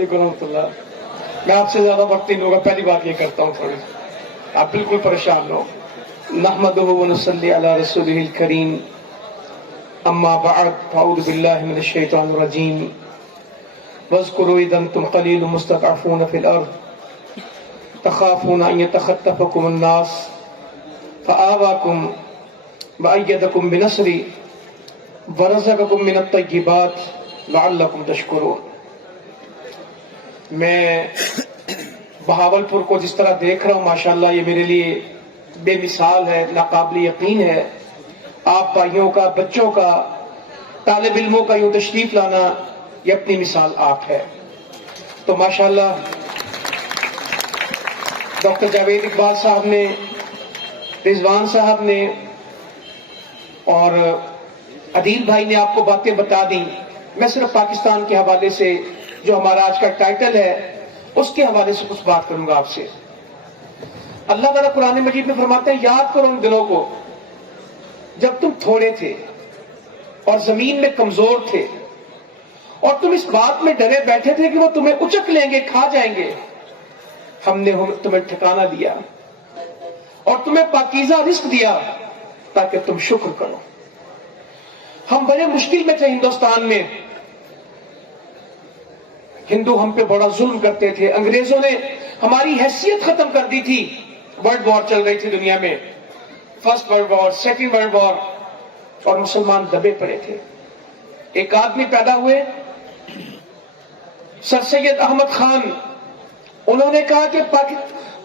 वालेकुम रहमतुल्लाह। मैं आपसे ज्यादा वक्त नहीं होगा, पहली बात ये करता हूँ थोड़ी, आप बिल्कुल परेशान हो। नहमदुहु व नसल्ली अला रसूलिहिल करीम, अम्मा बअद, अऊज़ु बिल्लाहि मिनश शैतानिर रजीम। वज़्कुरू इज़ अंतुम क़लीलुम मुस्तज़अफ़ून फ़िल अर्ज़ तख़ाफ़ून अन यतख़त्तफ़कुमुन नास फ़आवाकुम व अय्यदकुम बिनस्री व रज़क़कुम मिनत तय्यिबात लअल्लकुम तशकुरून। मैं बहावलपुर को जिस तरह देख रहा हूँ, माशाअल्लाह ये मेरे लिए बेमिसाल है, नाकाबिल यकीन है। आप भाइयों का, बच्चों का, तालिब इल्मों का यूं तशरीफ लाना, ये अपनी मिसाल आप है। तो माशाअल्लाह डॉक्टर जावेद इकबाल साहब ने, रिजवान साहब ने और अदील भाई ने आपको बातें बता दी। मैं सिर्फ पाकिस्तान के हवाले से, जो हमारा आज का टाइटल है, उसके हवाले से कुछ बात करूंगा आपसे। अल्लाह ताला कुरान मजीद में फरमाते हैं, याद करो उन दिनों को जब तुम थोड़े थे और जमीन में कमजोर थे और तुम इस बात में डरे बैठे थे कि वो तुम्हें उचक लेंगे, खा जाएंगे। हमने तुम्हें ठिकाना दिया और तुम्हें पाकीज़ा रिस्क दिया ताकि तुम शुक्र करो। हम बड़े मुश्किल में थे हिंदुस्तान में, हिंदू हम पे बड़ा जुल्म करते थे, अंग्रेजों ने हमारी हैसियत खत्म कर दी थी। वर्ल्ड वॉर चल रही थी दुनिया में, first world war, second world war, और मुसलमान दबे पड़े थे। एक आदमी पैदा हुए, सर सैयद अहमद खान। उन्होंने कहा कि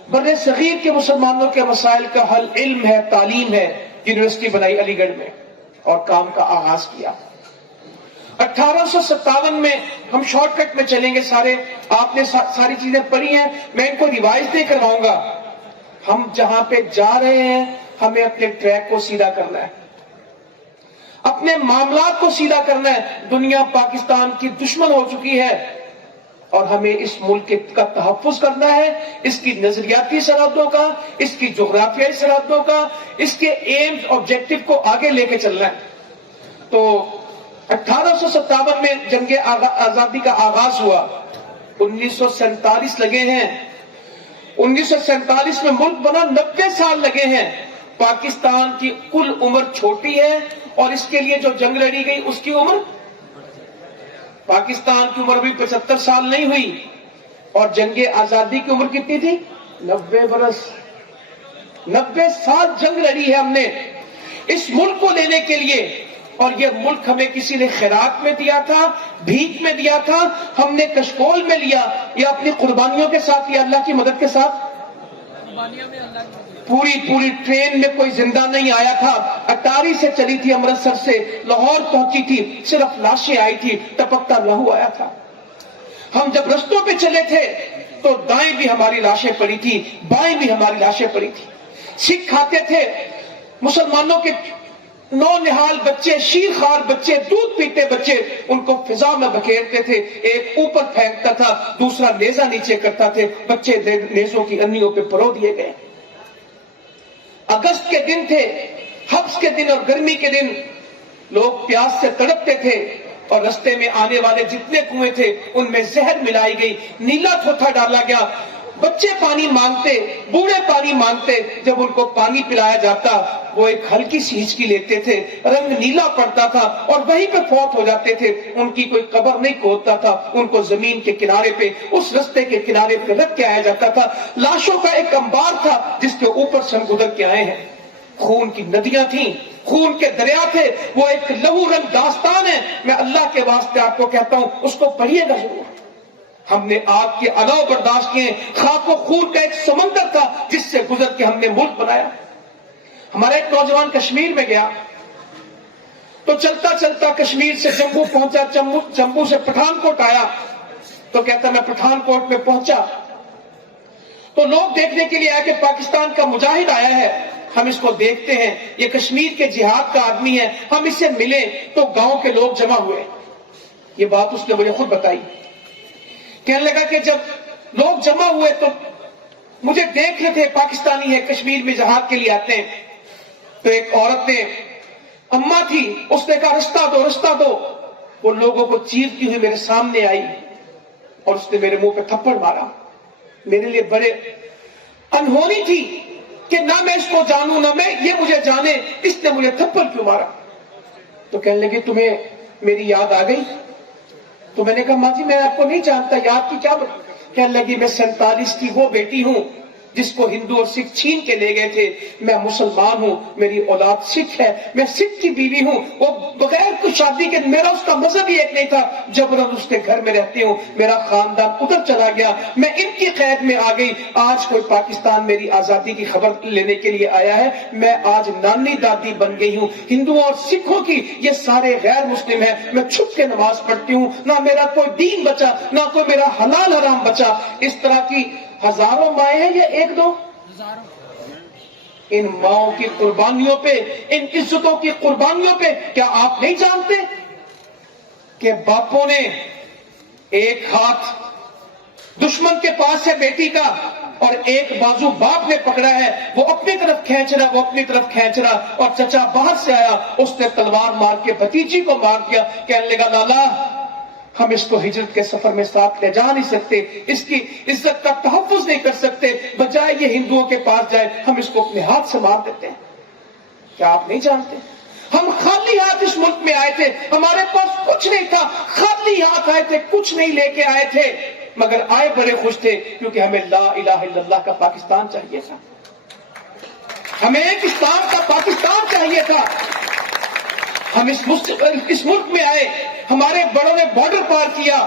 बर्रे सगीर के मुसलमानों के मसाइल का हल इल्म है, तालीम है। यूनिवर्सिटी बनाई अलीगढ़ में और काम का आगाज किया। 1857 में, हम शॉर्टकट में चलेंगे सारे, आपने सारी चीजें पढ़ी हैं, मैं इनको रिवाइज नहीं करवाऊंगा। हम जहां पे जा रहे हैं, हमें अपने ट्रैक को सीधा करना है, अपने मामलात को सीधा करना है। दुनिया पाकिस्तान की दुश्मन हो चुकी है और हमें इस मुल्क का तहफ्फुज करना है, इसकी नजरियाती सरहदों का, इसकी जोग्राफियाई सरहदों का, इसके एम्स, ऑब्जेक्टिव को आगे लेके चलना है। तो 1857 में जंगे आजादी का आगाज हुआ। 1947 लगे हैं, 1947 में मुल्क बना 90 साल लगे हैं। पाकिस्तान की कुल उम्र छोटी है और इसके लिए जो जंग लड़ी गई उसकी उम्र, पाकिस्तान की उम्र भी 75 साल नहीं हुई और जंगे आजादी की उम्र कितनी थी? 90 बरस। 90 साल जंग लड़ी है हमने इस मुल्क को लेने के लिए, और ये मुल्क हमें किसी ने खैरात में दिया था, भीख में दिया था, हमने कशकोल में लिया या अपनी कुर्बानियों के साथ लिया, अल्लाह की मदद के साथ। पूरी ट्रेन में कोई जिंदा नहीं आया था। अटारी से चली थी, अमृतसर से लाहौर पहुंची थी, सिर्फ लाशें आई थी, टपकता लहू आया था। हम जब रस्तों पे चले थे तो दाएं भी हमारी लाशें पड़ी थी, बाएं भी हमारी लाशें पड़ी थी। सिख खाते थे, मुसलमानों के नौनिहाल बच्चे, शीरखार बच्चे, दूध पीते बच्चे, उनको फिजा में बखेरते थे। एक ऊपर फेंकता था, दूसरा नेजा नीचे करता थे, बच्चे नेजों की अन्नियों पे परो दिए गए। अगस्त के दिन थे, हब्स के दिन और गर्मी के दिन, लोग प्यास से तड़पते थे और रास्ते में आने वाले जितने कुएं थे उनमें जहर मिलाई गई, नीला थोथा डाला गया। बच्चे पानी मांगते, बूढ़े पानी मांगते, जब उनको पानी पिलाया जाता वो एक हल्की सी हिचकी लेते थे, रंग नीला पड़ता था और वहीं पे फौत हो जाते थे। उनकी कोई कब्र नहीं खोदता था, उनको जमीन के किनारे पे, उस रास्ते के किनारे पे रख के आया जाता था। लाशों का एक अंबार था जिसके ऊपर से हम गुजर के आए हैं। खून की नदियां थी, खून के दरिया थे, वो एक लहू रंग दास्तान है। मैं अल्लाह के वास्ते आपको कहता हूं, उसको पढ़िएगा जरूर। हमने आग के अलाव बर्दाश्त किए, खाको खून का एक समंदर था जिससे गुजर के हमने मुल्क बनाया। हमारा एक नौजवान कश्मीर में गया तो चलता चलता कश्मीर से जम्मू पहुंचा, जम्मू से पठानकोट आया तो कहता मैं पठानकोट में पहुंचा तो लोग देखने के लिए आए कि पाकिस्तान का मुजाहिद आया है, हम इसको देखते हैं, ये कश्मीर के जिहाद का आदमी है, हम इससे मिले। तो गांव के लोग जमा हुए। ये बात उसने मुझे खुद बताई। कहने लगा कि जब लोग जमा हुए तो मुझे देख रहे थे, पाकिस्तानी है, कश्मीर में जिहाद के लिए आते हैं। तो एक औरत ने, अम्मा थी, उसने कहा रास्ता दो, रास्ता दो। वो लोगों को चीरती हुई मेरे सामने आई اور اس نے میرے मुंह पे थप्पड़ मारा. मेरे लिए बड़े अनहोनी थी कि ना मैं इसको जानूं ना मैं ये मुझे जाने, इसने मुझे थप्पड़ क्यों मारा. तो कहने लगी तुम्हें मेरी याद आ गई. तो मैंने कहा माँ जी मैं आपको नहीं जानता, याद की क्या. कहने लगी मैं 47 की वो बेटी हूं जिसको हिंदू और सिख छीन के ले गए थे. मैं मुसलमान हूं, मेरी औलाद सिख है, मैं सिख की बीवी हूं. वो बगैर कुछ शादी के, मेरा उसका मजहब ही एक नहीं था, जबरन उसके घर में रहती हूं. मेरा खानदान उधर चला गया, मैं इनकी कैद में आ गई. आज कोई पाकिस्तान मेरी आजादी की खबर लेने के लिए आया है, मैं आज नानी दादी बन गई हूं. हिंदुओं और सिखों की ये सारे गैर मुस्लिम है, मैं छुप के नमाज पढ़ती हूं, ना मेरा कोई दीन बचा, ना कोई मेरा हलाल हराम बचा. इस तरह की हजारों माएं हैं या एक दो. इन माओं की कुर्बानियों पे, इन इज्जतों की कुर्बानियों पे क्या आप नहीं जानते कि बापों ने एक हाथ दुश्मन के पास है बेटी का और एक बाजू बाप ने पकड़ा है, वो अपनी तरफ खींच रहा, वो अपनी तरफ खींच रहा. और चचा बाहर से आया, उसने तलवार मार के भतीजी को मार दिया. कहने लगा लाला हम इसको हिजरत के सफर में साथ ले जा नहीं सकते, इसकी इज्जत का तहफ्फुज नहीं कर सकते, बजाय ये हिंदुओं के पास जाए हम इसको अपने हाथ से मार देते हैं. क्या आप नहीं जानते हम खाली हाथ इस मुल्क में आए थे, हमारे पास कुछ नहीं था, खाली हाथ आए थे, कुछ नहीं लेके आए थे, मगर आए बड़े खुश थे क्योंकि हमें ला इलाहा इल्लल्लाह का पाकिस्तान चाहिए था, हमें एक इस्लाम का पाकिस्तान चाहिए था. हम इस मुल्क में आए, हमारे बड़ों ने बॉर्डर पार किया,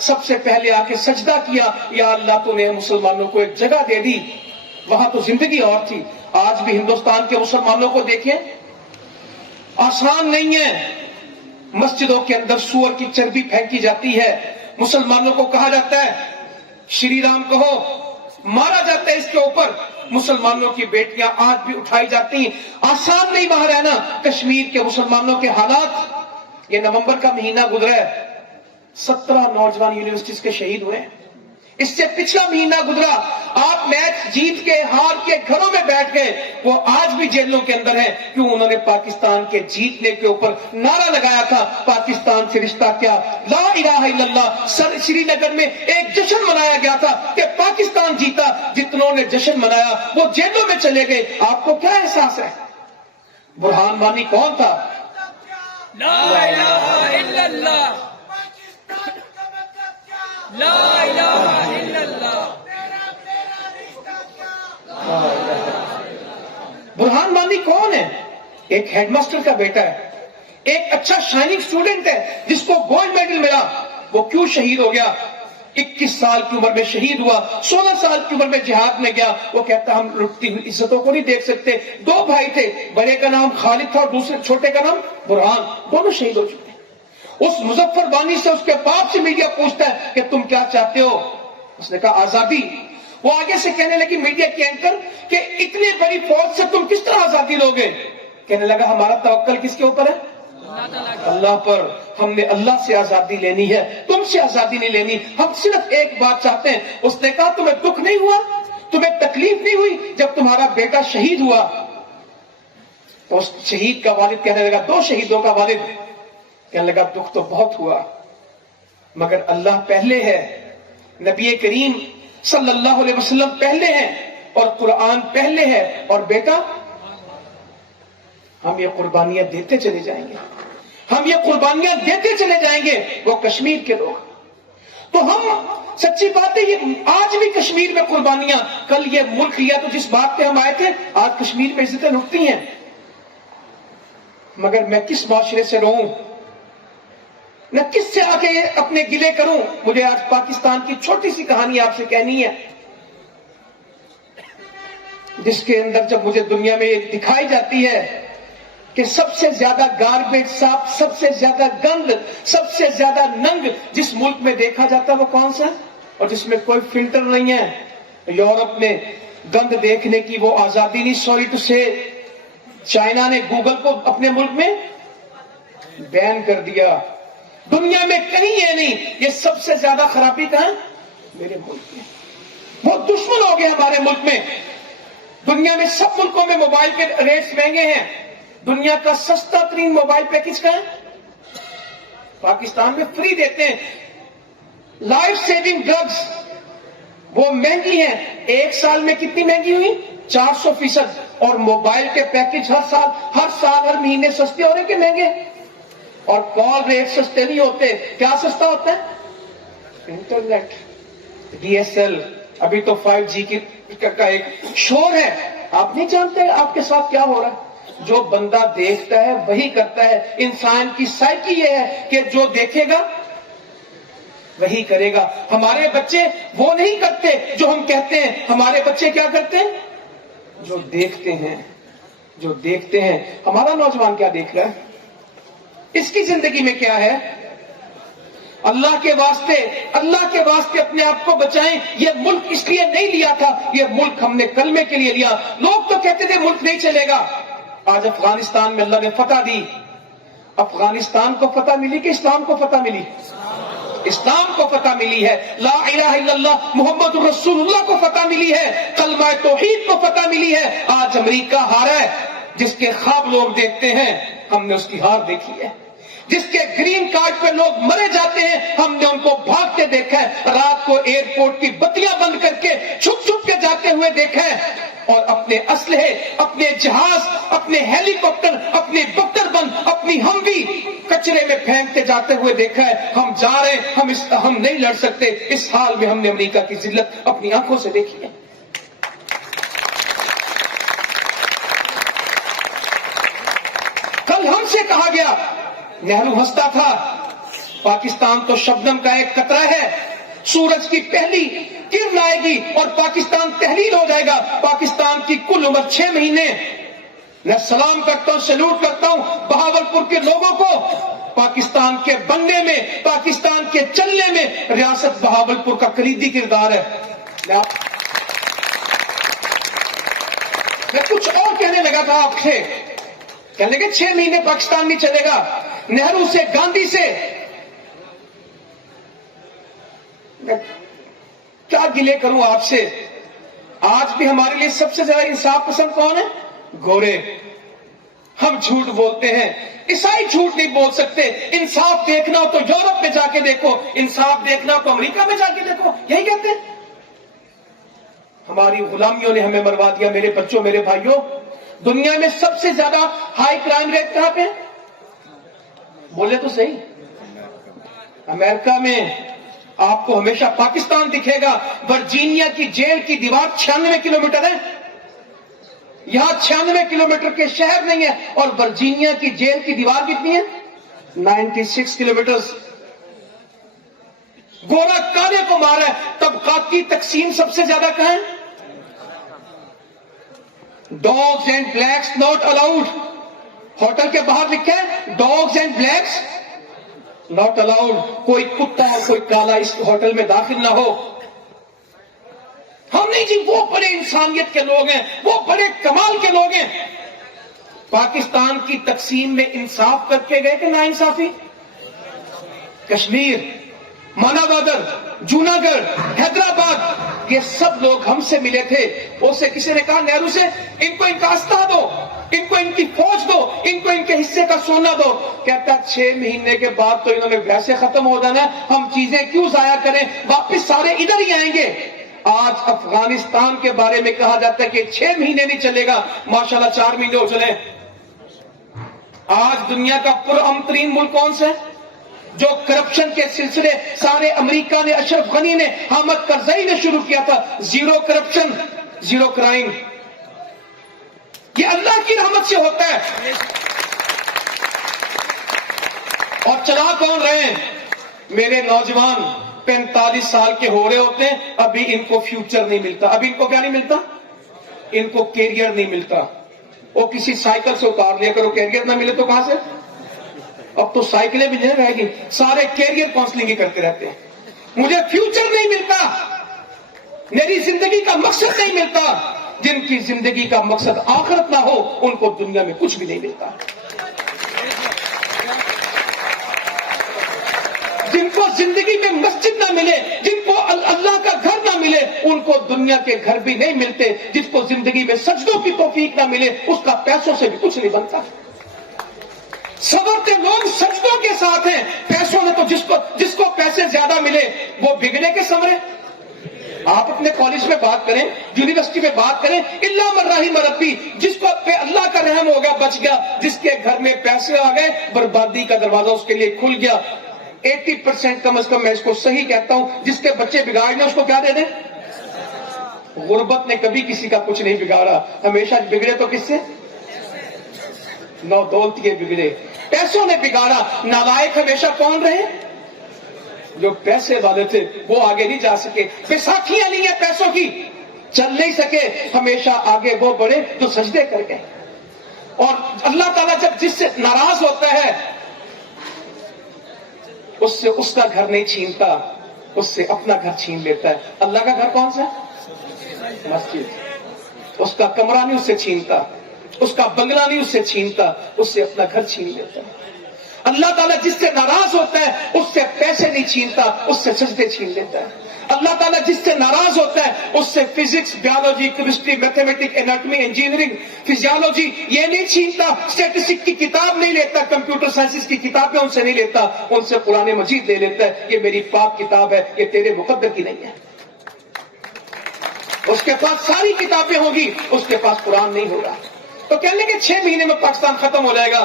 सबसे पहले आके सजदा किया, या अल्लाह तूने मुसलमानों को एक जगह दे दी. वहां तो जिंदगी और थी. आज भी हिंदुस्तान के मुसलमानों को देखें, आसान नहीं है. मस्जिदों के अंदर सूअर की चर्बी फेंकी जाती है, मुसलमानों को कहा जाता है श्री राम कहो, मारा जाता है इसके ऊपर. मुसलमानों की बेटियां आज भी उठाई जाती. आसान नहीं वहां रहना. कश्मीर के मुसलमानों के हालात, ये नवंबर का महीना गुजरा है, 17 नौजवान यूनिवर्सिटीज के शहीद हुए. इससे पिछला महीना गुजरा, आप मैच जीत के हार के घरों में बैठ गए, वो आज भी जेलों के अंदर हैं. क्यों? उन्होंने पाकिस्तान के जीतने के ऊपर नारा लगाया था, पाकिस्तान से रिश्ता क्या, ला इलाहा इल्लल्लाह. श्रीनगर में एक जश्न मनाया गया था कि पाकिस्तान जीता. जितनों ने जश्न मनाया वो जेलों में चले गए. आपको क्या एहसास है? बुरहान वानी कौन था? ला इलाहा इल्लल्लाह, ला इलाहा इल्लल्लाह. बुरहान वानी कौन है? एक हेडमास्टर का बेटा है, एक अच्छा शाइनिंग स्टूडेंट है जिसको गोल्ड मेडल मिला. वो क्यों शहीद हो गया? 21 साल की उम्र में शहीद हुआ, 16 साल की उम्र में जिहाद में गया. वो कहता हम लुटती हुई इज्जतों को नहीं देख सकते. 2 भाई थे, बड़े का नाम खालिद था और दूसरे छोटे का नाम बुरहान, दोनों शहीद हो चुके. उस मुजफ्फर वानी से, उसके बाप से मीडिया पूछता है कि तुम क्या चाहते हो? उसने कहा आजादी. वो आगे से कहने लगी मीडिया की एंकर कि इतनी बड़ी फौज से तुम किस तरह आजादी लोगे? कहने लगा हमारा तवक्कल किसके ऊपर है? अल्लाह पर. हमने अल्लाह से आजादी लेनी है, तुमसे आजादी नहीं लेनी. हम सिर्फ एक बात चाहते हैं. उसने कहा तुम्हें दुख नहीं हुआ, तुम्हें तकलीफ नहीं हुई जब तुम्हारा बेटा शहीद हुआ? तो उस शहीद का वालिद कहने लगा, 2 शहीदों का वालिद, कहने लगा दुख तो बहुत हुआ, मगर अल्लाह पहले है, नबी करीम सल्लल्लाहु अलैहि वसल्लम पहले हैं और कुरान पहले है, और बेटा हम ये कुर्बानियां देते चले जाएंगे, हम ये कुर्बानियां देते चले जाएंगे. वो कश्मीर के लोग, तो हम सच्ची बात है, ये आज भी कश्मीर में कुर्बानियां, कल ये मुल्क लिया तो जिस बात पे हम आए थे, आज कश्मीर में इज्जतें लुटती हैं. मगर मैं किस माशरे से रहूं, मैं किससे आके अपने गिले करूं? मुझे आज पाकिस्तान की छोटी सी कहानी आपसे कहनी है, जिसके अंदर जब मुझे दुनिया में दिखाई जाती है कि सबसे ज्यादा गार्बेज साफ, सबसे ज्यादा गंद, सबसे ज्यादा नंग जिस मुल्क में देखा जाता है वो कौन सा है? और जिसमें कोई फिल्टर नहीं है. यूरोप में गंद देखने की वो आजादी नहीं, सॉरी टू से, चाइना ने गूगल को अपने मुल्क में बैन कर दिया. दुनिया में कहीं ये नहीं. ये सबसे ज्यादा खराबी कहां है? मेरे मुल्क में. वो दुश्मन हो गए हमारे मुल्क में. दुनिया में सब मुल्कों में मोबाइल के रेट्स महंगे हैं. दुनिया का सस्ता तरीन मोबाइल पैकेज का है? पाकिस्तान में फ्री देते हैं. लाइफ सेविंग ड्रग्स वो महंगी हैं, एक साल में कितनी महंगी हुई? 400%। और मोबाइल के पैकेज हर साल हर महीने सस्ते हो रहे कि महंगे? और कॉल रेट सस्ते नहीं होते, क्या सस्ता होता है? इंटरनेट, DSL, अभी तो 5G का एक शोर है। आप नहीं जानते आपके साथ क्या हो रहा है? जो बंदा देखता है वही करता है। इंसान की साइकी ये है कि जो देखेगा वही करेगा। हमारे बच्चे वो नहीं करते जो हम कहते हैं, हमारे बच्चे क्या करते हैं? जो देखते हैं, जो देखते हैं। हमारा नौजवान क्या देख रहा है? इसकी जिंदगी में क्या है? अल्लाह के वास्ते अपने आप को बचाएं। ये मुल्क इसलिए नहीं लिया था, ये मुल्क हमने कलमे के लिए लिया। लोग तो कहते थे मुल्क नहीं चलेगा। आज अफगानिस्तान में अल्लाह ने फतह दी। अफगानिस्तान को फतह मिली कि इस्लाम को फतह मिली? इस्लाम को फतह मिली है। ला इलाहा इल्लल्लाह मुहम्मदुर रसूलुल्लाह को फतह मिली है। कलमा तौहीद को फतह मिली है। आज अमेरिका हारा है। जिसके ख्वाब लोग देखते हैं, हमने उसकी हार देखी है। जिसके ग्रीन कार्ड पे लोग मरे जाते हैं, हमने उनको भागते देखा है। रात को एयरपोर्ट की बत्तियां बंद करके छुप छुप के जाते हुए देखा है। और अपने असलहे, अपने जहाज, अपने हेलीकॉप्टर, अपने बख्तरबंद, अपनी हमवी कचरे में फेंकते जाते हुए देखा है। हम जा रहे हैं, हम नहीं लड़ सकते। इस हाल में हमने अमेरिका की जिल्लत अपनी आंखों से देखी है। कल हमसे कहा गया, नेहरू हंसता था, पाकिस्तान तो शबनम का एक कतरा है, सूरज की पहली किरण आएगी और पाकिस्तान तहलील हो जाएगा। पाकिस्तान की कुल उम्र 6 महीने। मैं सलाम करता हूं, सैल्यूट करता हूं बहावलपुर के लोगों को। पाकिस्तान के बनने में, पाकिस्तान के चलने में रियासत बहावलपुर का कलीदी किरदार है। मैं कुछ और कहने लगा था आपसे, कहने लगे 6 महीने पाकिस्तान नहीं चलेगा। नेहरू से, गांधी से मैं क्या गिले करूं आपसे? आज भी हमारे लिए सबसे ज्यादा इंसाफ पसंद कौन है? गोरे। हम झूठ बोलते हैं, ईसाई झूठ नहीं बोल सकते। इंसाफ देखना हो तो यूरोप में जाके देखो, इंसाफ देखना हो तो अमेरिका में जाके देखो, यही कहते हैं। हमारी गुलामियों ने हमें मरवा दिया। मेरे बच्चों, मेरे भाइयों, दुनिया में सबसे ज्यादा हाई क्राइम रेट कहां पे? बोले तो सही। अमेरिका में आपको हमेशा पाकिस्तान दिखेगा। वर्जीनिया की जेल की दीवार 96 किलोमीटर है। यहां 96 किलोमीटर के शहर नहीं है, और वर्जीनिया की जेल की दीवार कितनी है? 96 किलोमीटर। गोरा काले को मारा है। तबकात की तकसीम सबसे ज्यादा कहां है? Dogs and blacks not allowed. Hotel के बाहर लिखा है dogs and blacks not allowed. कोई कुत्ता और कोई काला इस होटल में दाखिल ना हो। हम नहीं जी, वो बड़े इंसानियत के लोग हैं, वो बड़े कमाल के लोग हैं। पाकिस्तान की तकसीम में इंसाफ करके गए कि ना इंसाफी? कश्मीर, मानावादर, जूनागढ़, हैदराबाद, ये सब लोग हमसे मिले थे। उससे किसी ने कहा नेहरू से, इनको इनका आस्था दो, इनको इनकी फौज दो, इनको इनके हिस्से का सोना दो। कहता 6 महीने के बाद तो इन्होंने वैसे खत्म हो जाना है, हम चीजें क्यों जाया करें, वापिस सारे इधर ही आएंगे। आज अफगानिस्तान के बारे में कहा जाता है कि 6 महीने नहीं चलेगा, माशाल्लाह 4 महीने हो चले। आज दुनिया का पुरअमन तरीन मुल्क कौन सा है? जो करप्शन के सिलसिले सारे अमेरिका ने, अशरफ गनी ने, हामिद करजई ने शुरू किया था। Zero corruption, zero crime. ये अल्लाह की रहमत से होता है। और चला कौन रहे हैं? मेरे नौजवान 45 साल के हो रहे होते हैं, अभी इनको फ्यूचर नहीं मिलता। अभी इनको क्या नहीं मिलता? इनको कैरियर नहीं मिलता। वो किसी साइकिल से उतार लिया करो, कैरियर ना मिले तो कहां से? अब तो साइकिलें भी नहीं रहेगी, सारे कैरियर काउंसलिंग ही करते रहते हैं। मुझे फ्यूचर नहीं मिलता, मेरी जिंदगी का मकसद नहीं मिलता। जिनकी जिंदगी का मकसद आखिरत ना हो, उनको दुनिया में कुछ भी नहीं मिलता। जिनको जिंदगी में मस्जिद ना मिले, जिनको अल्लाह का घर ना मिले, उनको दुनिया के घर भी नहीं मिलते। जिसको जिंदगी में सजदों की तौफीक ना मिले, उसका पैसों से भी कुछ नहीं बनता। संवरते लोग सजदों के साथ हैं, पैसों ने तो जिसको पैसे ज्यादा मिले वो बिगड़े के संवरे। आप अपने कॉलेज में बात करें, यूनिवर्सिटी में बात करें, इल्ला मन रहीम रब्बी, जिसको पे अल्लाह का रहम हो गया बच गया, जिसके घर में पैसे आ गए बर्बादी का दरवाजा उसके लिए खुल गया। 80% कम से कम मैं इसको सही कहता हूं, जिसके बच्चे बिगाड़ने उसको क्या दे दें? गुर्बत ने कभी किसी का कुछ नहीं बिगाड़ा, हमेशा बिगड़े तो किससे? नौ दौलत के बिगड़े, पैसों ने बिगाड़ा। नालायक हमेशा कौन रहे? जो पैसे वाले थे, वो आगे नहीं जा सके। बैसाखियां नहीं है पैसों की, चल नहीं सके, हमेशा आगे वो बढ़े जो सजदे कर गए। और अल्लाह ताला जब जिससे नाराज होता है उससे उसका घर नहीं छीनता, उससे अपना घर छीन लेता है। अल्लाह का घर कौन सा है? मस्जिद। उसका कमरा नहीं उससे छीनता, उसका बंगला नहीं उससे छीनता, उससे अपना घर छीन लेता है। अल्लाह ताला जिससे नाराज होता है उससे पैसे नहीं छीनता, उससे सजदे छीन लेता है। अल्लाह ताला जिससे नाराज होता है उससे physics, biology, chemistry, mathematics, anatomy, engineering, physiology ये नहीं छीनता। स्टैटिस्टिक्स की किताब नहीं लेता, कंप्यूटर साइंसेस की किताबें उनसे नहीं लेता, उनसे कुरान मजीद ले लेता है। ये मेरी पाक किताब है, ये तेरे मुकद्दर की नहीं है। उसके पास सारी किताबें होगी, उसके पास कुरान नहीं होगा। तो कहने के 6 महीने में पाकिस्तान खत्म हो जाएगा।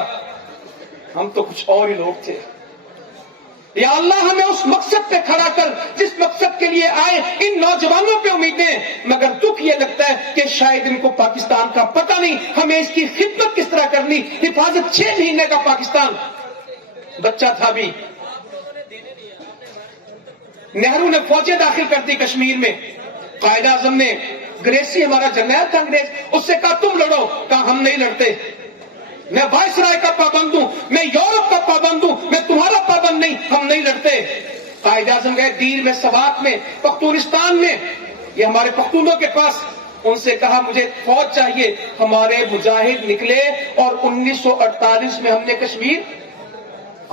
हम तो कुछ और ही लोग थे। या अल्लाह हमें उस मकसद पे खड़ा कर जिस मकसद के लिए आए। इन नौजवानों पे उम्मीदें, मगर दुख ये लगता है कि शायद इनको पाकिस्तान का पता नहीं, हमें इसकी खिदमत किस तरह करनी। हिफाजत 6 महीने का पाकिस्तान बच्चा था भी, नेहरू ने फौजें दाखिल कर दी कश्मीर में। कायद आजम ने, ग्रेसी हमारा जर्नैल था अंग्रेज, उससे कहा तुम लड़ो, कहा हम नहीं लड़ते। मैं वायसराय का पाबंद हूं, मैं यूरोप का पाबंद हूं, मैं तुम्हारा पाबंद नहीं, हम नहीं लड़ते। कायद आजम गए दीर में, सवात में, पख्तूनिस्तान में, ये हमारे पख्तूनों के पास। उनसे कहा मुझे फौज चाहिए। हमारे मुजाहिद निकले और 1948 में हमने कश्मीर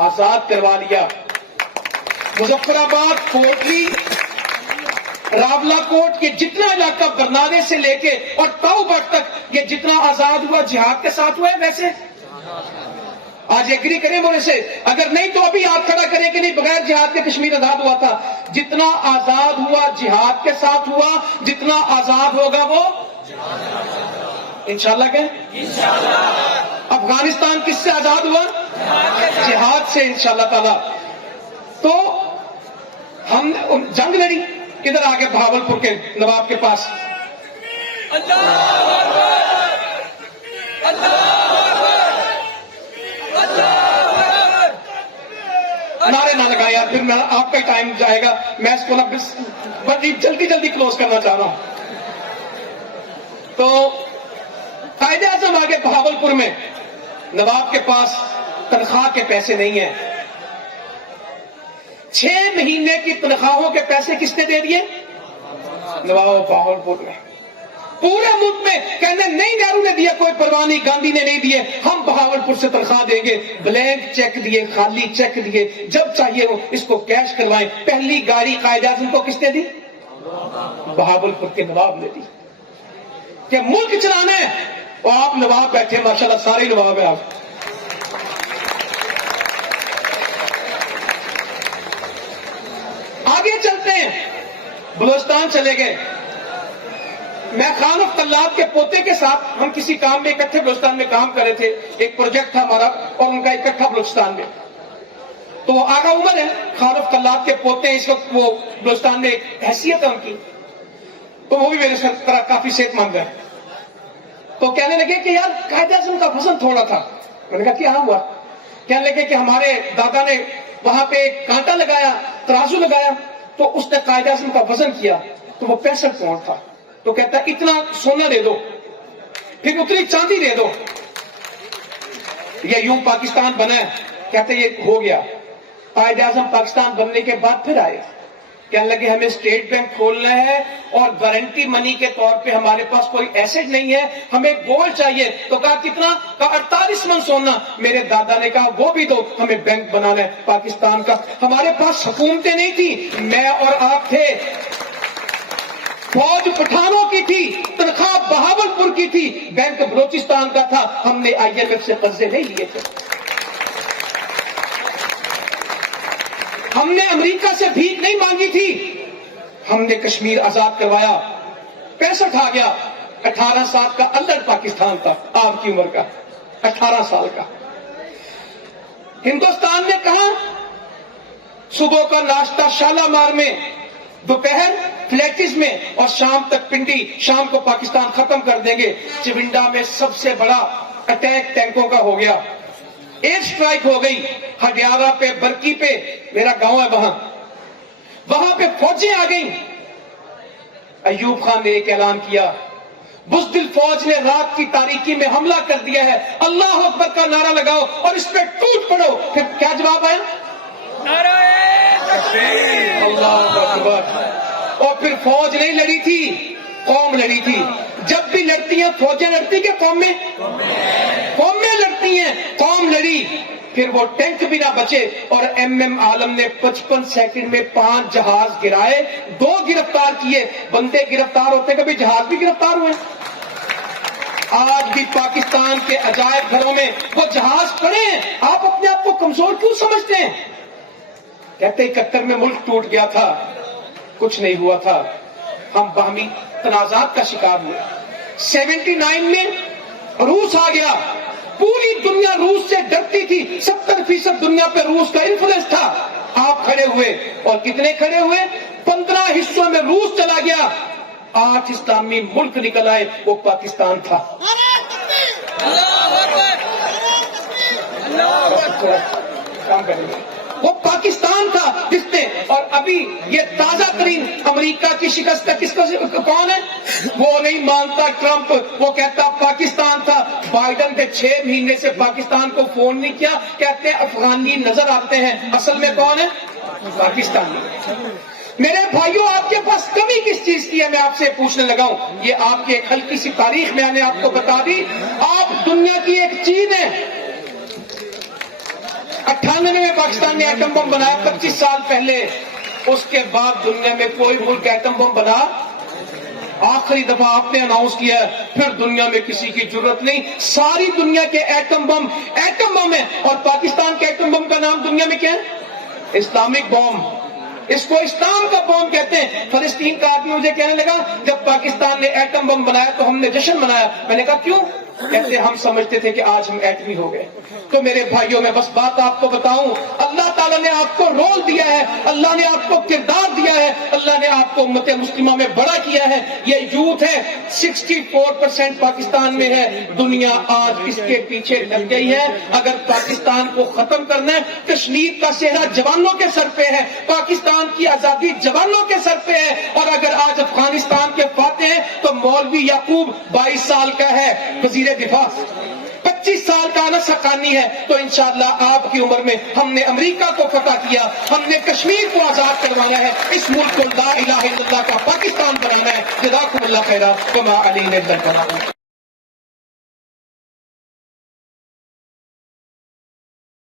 आजाद करवा लिया। मुजफ्फराबाद, कोटली, रावलाकोट, ये जितना इलाका बरनाले से लेके और ताऊबट तक, ये जितना आजाद हुआ जिहाद के साथ हुआ है। वैसे आज एग्री करें मेरे से, अगर नहीं तो अभी हाथ खड़ा करें कि नहीं बगैर जिहाद के कश्मीर आजाद हुआ था। जितना आजाद हुआ जिहाद के साथ हुआ, जितना आजाद होगा वो इंशाल्लाह के इंशाल्लाह। अफगानिस्तान किससे आजाद हुआ? जिहाद से इंशाल्लाह ताला। तो हम जंग लड़ी, किधर आगे? बहावलपुर के नवाब के पास। नारे ना लगाए यार, फिर मैं आपका ही टाइम जाएगा। मैं इसको ना बड़ी जल्दी जल्दी क्लोज करना चाह रहा हूं। तो कायदे आजम आगे बहावलपुर में, नवाब के पास तनख्वाह के पैसे नहीं है। 6 महीने की तनख्वाहों के पैसे किसने दे दिए? नवाब बहावलपुर में। पूरे मुल्क में कहने नहीं नेहरू ने दिया, कोई परवाह नहीं, गांधी ने नहीं दिए, हम बहावलपुर से तनख्वाह देंगे। ब्लैंक चेक दिए, खाली चेक दिए, जब चाहिए वो इसको कैश करवाएं। पहली गाड़ी कायदे आजम को किसने दी? बहावलपुर के नवाब ने दी। क्या मुल्क चलाना है? और आप नवाब बैठे, माशाल्लाह सारे नवाब है आप। आगे चलते हैं, बलूचिस्तान चले गए। मैं खान अफ कल्लाद के पोते के साथ हम किसी काम में इकट्ठे बलूचिस्तान में काम कर रहे थे। एक प्रोजेक्ट था हमारा और उनका इकट्ठा बलूचिस्तान में। तो वो आगा उम्र है, खान अफ कल्लाद के पोते, इस वक्त वो बलूचिस्तान में एक हैसियत है उनकी। तो वो भी मेरे तरह काफी सेहतमंद है। तो कहने लगे कि यार कायदे आजम का वजन थोड़ा था। मैंने कहा क्या हुआ? कहने लगे कि हमारे दादा ने वहां पे एक कांटा लगाया, तराजू लगाया, तो उसने कायदे आजम का वजन किया तो वो 65 पौंड था। तो कहता इतना सोना दे दो, फिर उतनी चांदी दे दो, ये यूं पाकिस्तान बना है। कहते ये हो गया। कायदे आजम पाकिस्तान बनने के बाद फिर आए, कहने लगे हमें स्टेट बैंक खोलना है और गारंटी मनी के तौर पे हमारे पास कोई एसेट नहीं है, हमें गोल्ड चाहिए। तो कहा कितना? कहा 48 मन सोना। मेरे दादा ने कहा वो भी दो, हमें बैंक बनाना है पाकिस्तान का। हमारे पास हुकूमतें नहीं थी, मैं और आप थे। फौज पठानों की थी, तनख्वाह बहावलपुर की थी, बैंक बलूचिस्तान का था। हमने IMF से कर्जे नहीं लिए थे। ہم نے امریکہ سے بھیک نہیں مانگی تھی، ہم نے کشمیر آزاد کروایا۔ 65 آ گیا، 18 سال کا الڑ پاکستان تھا، آپ کی عمر کا 18 سال کا۔ ہندوستان نے کہا صبح کا ناشتہ شالامار میں، دوپہر فلیٹس میں، اور شام تک پنڈی، شام کو پاکستان ختم کر دیں گے۔ چونڈا میں سب سے بڑا اٹیک ٹینکوں کا ہو گیا، ایئر سٹرائک ہو گئی، ہڈیارہ پہ، برکی پہ، میرا گاؤں ہے وہاں پہ فوجیں آ گئیں۔ ایوب خان نے ایک اعلان کیا، بزدل فوج نے رات کی تاریکی میں حملہ کر دیا ہے، اللہ اکبر کا نعرہ لگاؤ اور اس پہ ٹوٹ پڑو۔ پھر کیا جواب آیا؟ نعرہ تکبیر! اللہ اکبر۔ اور پھر فوج نہیں لڑی تھی، قوم لڑی تھی۔ جب بھی لڑتی ہیں فوجیں لڑتی کہ قومیں؟ قومیں لڑتی ہیں، قوم لڑی۔ پھر وہ ٹینک بھی نہ بچے، اور ایم عالم نے 55 سیکنڈ میں 5 جہاز گرائے، 2 گرفتار کیے۔ بندے گرفتار ہوتے کبھی جہاز بھی گرفتار ہوئے؟ آج بھی پاکستان کے عجائب گھروں میں وہ جہاز پڑے ہیں۔ آپ اپنے آپ کو کمزور کیوں سمجھتے ہیں؟ کہتے 71 میں ملک ٹوٹ گیا تھا، کچھ نہیں ہوا تھا، ہم باہمی تنازعات کا شکار ہوئے۔ 79 میں روس آ گیا، پوری دنیا روس سے ڈرتی تھی، 70% دنیا پہ روس کا انفلوئنس تھا۔ آپ کھڑے ہوئے، اور کتنے کھڑے ہوئے؟ 15 حصوں میں روس چلا گیا، 8 اسلامی ملک نکل آئے، وہ پاکستان تھا۔ اللہ اکبر! اللہ اکبر! کام کریں گے، وہ پاکستان تھا جس نے، اور ابھی یہ تازہ ترین امریکہ کی شکست کا کس کا کون ہے؟ وہ نہیں مانتا ٹرمپ، وہ کہتا پاکستان تھا۔ بائیڈن نے 6 مہینے سے پاکستان کو فون نہیں کیا، کہتے ہیں افغانی نظر آتے ہیں، اصل میں کون ہے؟ پاکستانی۔ میرے بھائیوں، آپ کے پاس کمی کس چیز کی ہے؟ میں آپ سے پوچھنے لگا ہوں۔ یہ آپ کی ایک ہلکی سی تاریخ میں نے آپ کو بتا دی۔ آپ دنیا کی ایک چین ہے، 98 میں پاکستان نے ایٹم بم بنایا، 25 سال پہلے۔ اس کے بعد دنیا میں کوئی ملک ایٹم بم بنا، آخری دفعہ آپ نے اناؤنس کیا ہے، پھر دنیا میں کسی کی ضرورت نہیں۔ ساری دنیا کے ایٹم بم ہے، اور پاکستان کے ایٹم بم کا نام دنیا میں کیا ہے؟ اسلامک بم۔ اس کو اسلام کا بم کہتے ہیں۔ فلسطین کا آدمی مجھے کہنے لگا جب پاکستان نے ایٹم بم بنایا تو ہم نے جشن منایا۔ میں نے کہا کیوں؟ کہتے ہم سمجھتے تھے کہ آج ہم ایٹمی ہو گئے۔ تو میرے بھائیوں، میں بس بات آپ کو بتاؤں، اللہ تعالیٰ نے آپ کو رول دیا ہے، اللہ نے آپ کو کردار دیا ہے، اللہ نے آپ کو امت مسلمہ میں بڑا کیا ہے۔ یہ یوتھ ہے، 64% پاکستان میں ہے، دنیا آج اس کے پیچھے لگ گئی ہے۔ اگر پاکستان کو ختم کرنا ہے، کشمیر کا صحرا جوانوں کے سر پہ ہے، پاکستان کی آزادی جوانوں کے سر پہ ہے۔ اور اگر آج افغانستان کے فاتح ہیں تو مولوی یعقوب 22 سال کا ہے، وزیر دفاع 25 سال کا انس حقانی ہے۔ تو انشاءاللہ آپ کی عمر میں ہم نے امریکہ کو فتح کیا، ہم نے کشمیر کو آزاد کروانا ہے، اس ملک کو لا الہ الا اللہ کا پاکستان بنانا ہے۔ جزاکم اللہ خیرا، وما علینا الا البلاغ۔